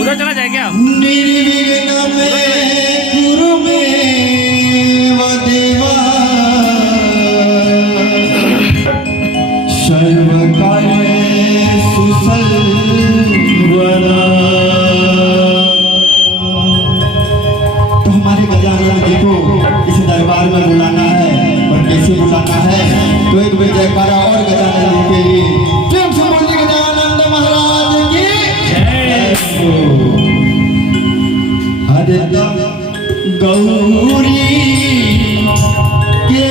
उधर चला जाए क्या? तो हमारे गजानन जी को इस दरबार में बुलाना है और कैसे बुलाना है तो एक बार जयकारा और गजानन जी के लिए प्रेम से बोलिए गजानन महाराज की जय। हरे गौरी के